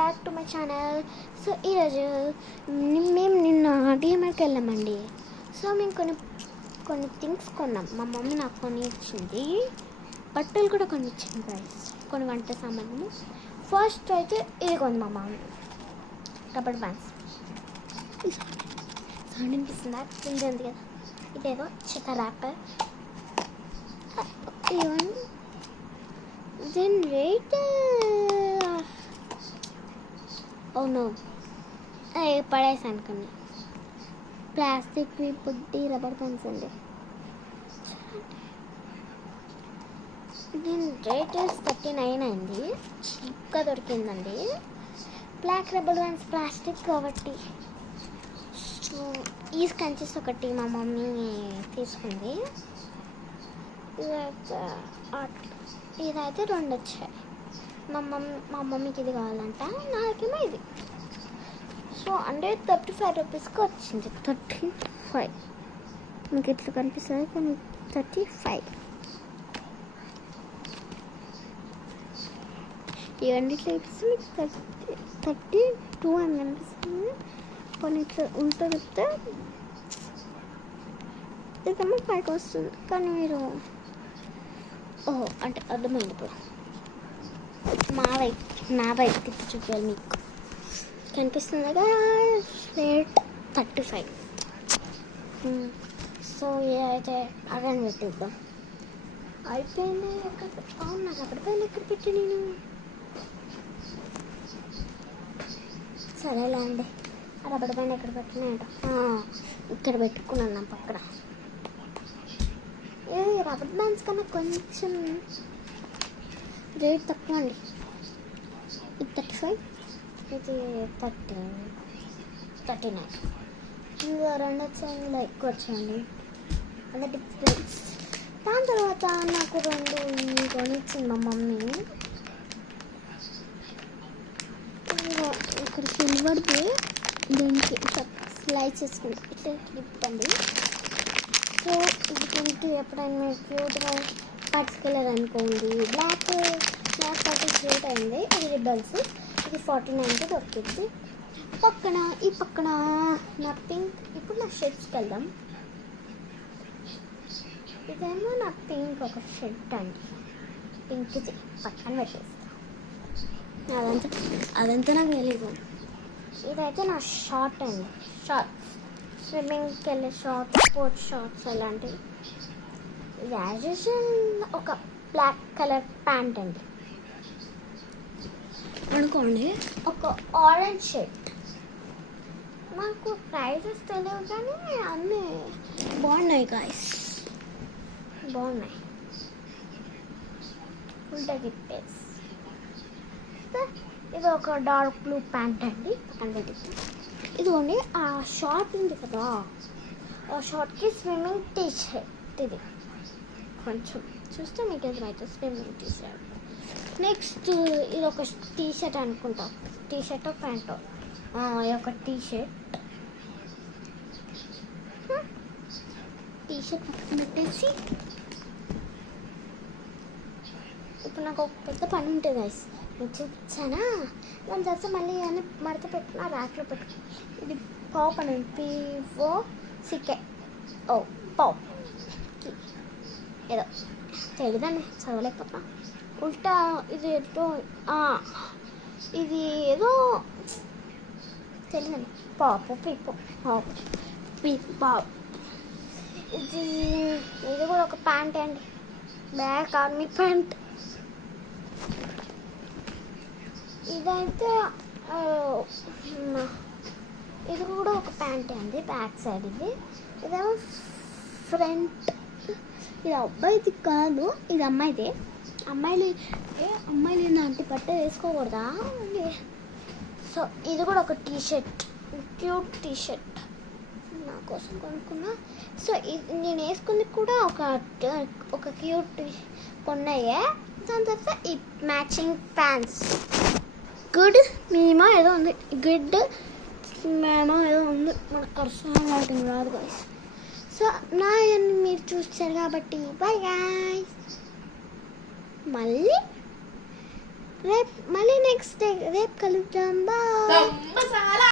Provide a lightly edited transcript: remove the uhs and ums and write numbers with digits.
Back to my channel. So ఈరోజు మేము నిన్న డిమార్ట్కి వెళ్ళామండి. సో మేము కొన్ని థింగ్స్ కొన్నాం. మా మమ్మీ నాకు కొని ఇచ్చింది, బట్టలు కూడా కొన్ని ఇచ్చింది గైస్, కొన్ని వంట సామాన్లు. ఫస్ట్ అయితే ఇది కొంది మా మమ్మీ, రబ్బర్ బ్యాండ్స్. సౌండ్ అనిపిస్తుందా? ఉంది కదా, ఇదేదో చికెన్ ర్యాపర్. దెన్ వెయిట్ అవును పడేసాను కొన్ని ప్లాస్టిక్ పుట్టి రబ్బర్ బ్యాండ్స్ అండి. దీని రేట్ 39 అయింది, చీప్గా దొరికిందండి. బ్లాక్ రబ్బర్ బ్యాండ్స్ ప్లాస్టిక్ కాబట్టి. సో ఈ స్కంచెస్ ఒకటి మా మమ్మీ తీసుకుంది. ఇదైతే 2 వచ్చాయి. మా మమ్మీకి ఇది కావాలంట, నాకేమో ఇది. సో 135 రూపీస్కి వచ్చింది. 35 మీకు ఇట్లా కనిపిస్తుంది, కానీ 35. ఇవన్నీ ఇట్లా మీకు 32 అని కనిపిస్తుంది. కొన్ని ఇట్లా ఉంటూ చెప్తే ఇదేమో 5 వస్తుంది. కానీ మీరు ఓహో అంటే అర్థమైంది. ఇప్పుడు నా వైపు తిప్పి చూపాలి, మీకు కనిపిస్తుందిగా. రేట్ 35. సో అయితే అదని పెట్టిద్దాం. అయిపోయింది. అవును, నాకు అప్పటిపైన ఎక్కడ పెట్టి నేను సరేలే అండి. ఆ రబ్బర్ బ్యాండ్ ఎక్కడ పెట్టినాయంట, ఇక్కడ పెట్టుకున్నాను నా పక్కన. రబ్బర్ బ్యాండ్స్ కన్నా కొంచెం రేట్ తక్కువ అండి. ఇది 35, ఇది 39. ఇంకా 2 వచ్చాయి, ఎక్కువ వచ్చాయండి. అదే డిఫరెన్స్. దాని తర్వాత నాకు 2 కొనిచ్చింది మా మమ్మీ. ఇక్కడ సిల్వర్ది, దీనికి ఇట్లా స్లైడ్ చేసుకుంటే ఇట్లా తిప్పండి. సో ఇది దీనికి ఎప్పుడైనా క్యూట్గా పట్టుకెళ్ళాలనుకోండి. బ్లాక్ అయితే క్యూట్ అయింది. ఇది రిబ్బన్స్, ఇది 49కి దొరికింది. ఈ పక్కన నా పింక్. ఇప్పుడు నా షర్ట్స్కి వెళ్దాం. ఇదేమో నా పింక్ ఒక షర్ట్ అండి. పింక్ ఇది పక్కన పెట్టేస్తాను. అదంతా నాకు తెలీదు. ఇదైతే నా షార్ట్ అండి. స్విమ్మింగ్కి వెళ్ళే షార్ట్, స్పోర్ట్స్ షార్ట్స్ అలాంటివి. ఇది యాజేషన్ ఒక బ్లాక్ కలర్ ప్యాంట్ అండి అనుకోండి. ఒక ఆరెంజ్ షర్ట్. నాకు ప్రైజెస్ తెలియదు, కానీ అన్నీ బాగున్నాయి గాయస్, బాగున్నాయి. ఉల్టా గిప్పేసి ఇది ఒక డార్క్ బ్లూ ప్యాంట్ అండి. ఇదిగోండి ఆ షార్ట్ ఉంది కదా, ఆ షార్ట్కి స్విమ్మింగ్ టీ షర్ట్. ఇది కొంచెం చూస్తే మీకు ఎదురైతే స్విమ్మింగ్ టీ షర్ట్. నెక్స్ట్ ఇది ఒక టీ షర్ట్ అనుకుంటా, టీ షర్ట్ ప్యాంట్. ఇది ఒక టీ షర్ట్ పక్కన పెట్టేసి ఇప్పుడు నాకు ఒక పెద్ద పని ఉంటుంది గైస్. నేను చూపించానా, దాని తర్వాత మళ్ళీ అని మడత పెట్టిన ర్యాక్లో పెట్టు. ఇది పాప్ అని, POCK. పాప్ ఏదో తెలియదండి, చదవలేకపోతున్నా. ఉల్టా ఇది ఏదో ఇది ఏదో తెలియదండి. Pop pop. ఇది కూడా ఒక ప్యాంట్ అండి, బ్లాక్ ఆర్మీ ప్యాంట్. ఇదైతే ఇది కూడా ఒక ప్యాంట్ అండి, బ్యాక్ సైడ్. ఇదేమో ఫ్రంట్. ఇది అబ్బాయిది కాదు, ఇది అమ్మాయిదే. అమ్మాయిలు ఇలాంటి బట్ట వేసుకోకూడదా? సో ఇది కూడా ఒక T shirt, cute T shirt నా కోసం కొనుక్కున్నా. సో నేను వేసుకుంది కూడా ఒక క్యూట్ కొన్నాయే. దాని తర్వాత ఈ మ్యాచింగ్ ప్యాంట్స్. గుడ్ మేమో ఏదో ఉంది, మనకు కర్సం రాదు గాయస్. సో నా మీరు చూస్తారు కాబట్టి బాయ్ గాయస్. మళ్ళీ రేపు మళ్ళీ నెక్స్ట్ డే రేపు కలుద్దాం బాయ్.